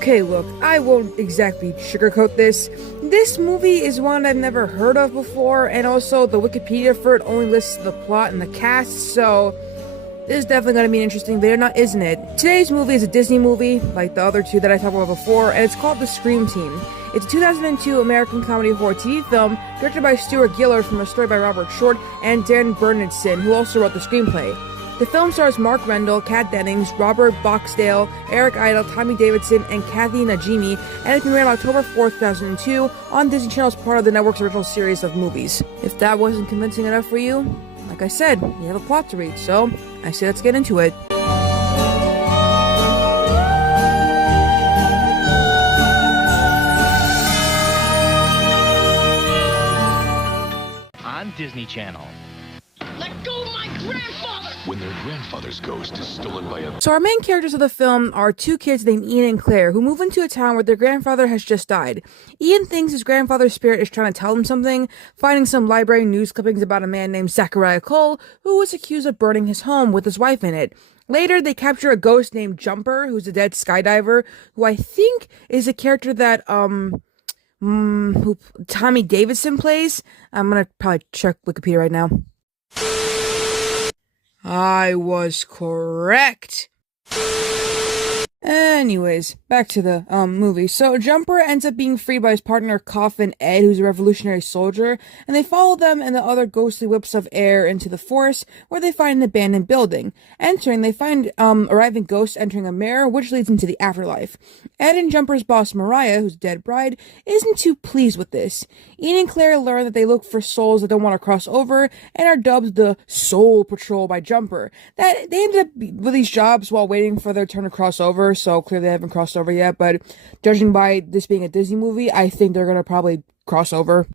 Okay, look, I won't exactly sugarcoat this. This movie is one I've never heard of before, and also the Wikipedia for it only lists the plot and the cast, so this is definitely going to be an interesting video, now isn't it? Today's movie is a Disney movie, like the other two that I talked about before, and it's called The Scream Team. It's a 2002 American comedy horror TV film directed by Stuart Gillard from a story by Robert Short and Dan Bernardson, who also wrote the screenplay. The film stars Mark Rendall, Kat Dennings, Robert Boxdale, Eric Idle, Tommy Davidson, and Kathy Najimy, and it premiered on October 4th, 2002 on Disney Channel as part of the network's original series of movies. If that wasn't convincing enough for you, like I said, you have a plot to read, so I say let's get into it. On Disney Channel. Let go of my grandfather! When their grandfather's ghost is stolen by a... So our main characters of the film are two kids named Ian and Claire who move into a town where their grandfather has just died. Ian thinks his grandfather's spirit is trying to tell him something, finding some library news clippings about a man named Zachariah Cole who was accused of burning his home with his wife in it. Later, they capture a ghost named Jumper, who's a dead skydiver, who I think is a character that, who Tommy Davidson plays. I'm gonna probably check Wikipedia right now. I was correct. Anyways, back to the movie. So Jumper ends up being freed by his partner Coffin Ed, who's a revolutionary soldier, and they follow them and the other ghostly whips of air into the forest, where they find an abandoned building. Entering, they find arriving ghosts entering a mirror, which leads into the afterlife. Ed and Jumper's boss Mariah, who's a dead bride, isn't too pleased with this. Ian and Claire learn that they look for souls that don't want to cross over, and are dubbed the Soul Patrol by Jumper. That they ended up with these jobs while waiting for their turn to cross over, so clearly they haven't crossed over yet, but judging by this being a Disney movie, I think they're gonna probably cross over.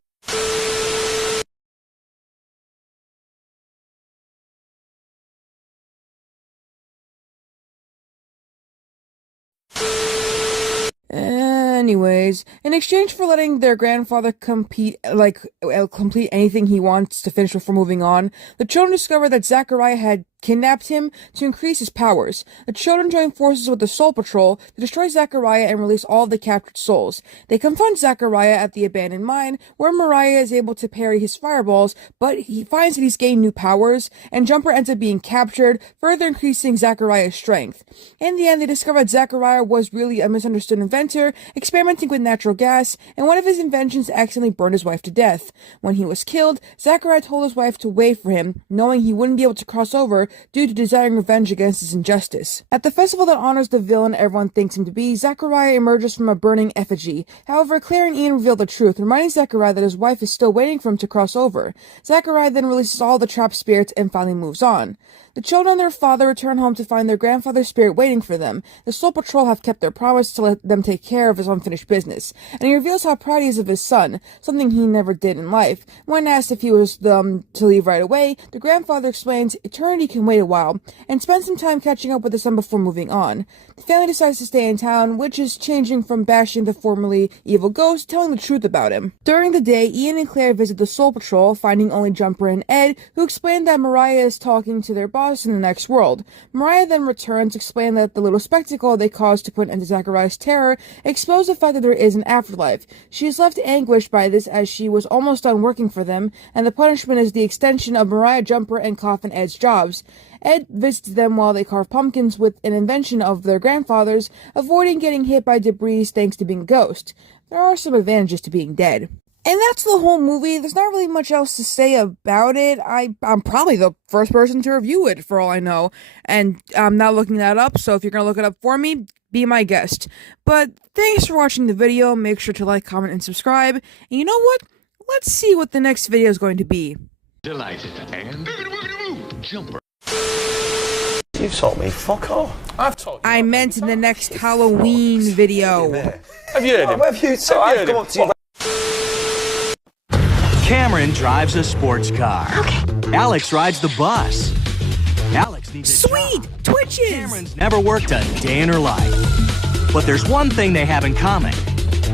Anyways, in exchange for letting their grandfather complete anything he wants to finish before moving on, the children discover that Zachariah had kidnapped him to increase his powers. The children join forces with the Soul Patrol to destroy Zachariah and release all of the captured souls. They confront Zachariah at the abandoned mine, where Mariah is able to parry his fireballs, but he finds that he's gained new powers, and Jumper ends up being captured, further increasing Zachariah's strength. In the end, they discover that Zachariah was really a misunderstood inventor, experimenting with natural gas, and one of his inventions accidentally burned his wife to death. When he was killed, Zachariah told his wife to wait for him, knowing he wouldn't be able to cross over due to desiring revenge against his injustice. At the festival that honors the villain everyone thinks him to be, Zachariah emerges from a burning effigy. However, Claire and Ian reveal the truth, reminding Zachariah that his wife is still waiting for him to cross over. Zachariah then releases all the trapped spirits and finally moves on. The children and their father return home to find their grandfather's spirit waiting for them. The Soul Patrol have kept their promise to let them take care of his unfinished business, and he reveals how proud he is of his son, something he never did in life. When asked if he was to leave right away, the grandfather explains eternity can wait a while, and spends some time catching up with his son before moving on. The family decides to stay in town, which is changing from bashing the formerly evil ghost, telling the truth about him. During the day, Ian and Claire visit the Soul Patrol, finding only Jumper and Ed, who explain that Mariah is talking to their boss in the next world. Mariah then returns, explaining that the little spectacle they caused to put an end to Zachariah's terror exposed the fact that there is an afterlife. She is left anguished by this as she was almost done working for them, and the punishment is the extension of Mariah, Jumper, and Coffin Ed's jobs. Ed visits them while they carve pumpkins with an invention of their grandfather's, avoiding getting hit by debris thanks to being a ghost. There are some advantages to being dead. And that's the whole movie. There's not really much else to say about it. I'm probably the first person to review it, for all I know. And I'm not looking that up, so if you're gonna look it up for me, be my guest. But thanks for watching the video. Make sure to like, comment, and subscribe. And you know what? Let's see what the next video is going to be. Delighted and... Jumper. You've told me, fuck off. I've told you. I meant in the next Halloween video. Have you heard him? Have you I've come up to you. Cameron drives a sports car. Okay. Alex rides the bus. Alex needs a Sweet! job. Twitches! Cameron's never worked a day in her life. But there's one thing they have in common.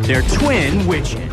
They're twin witches.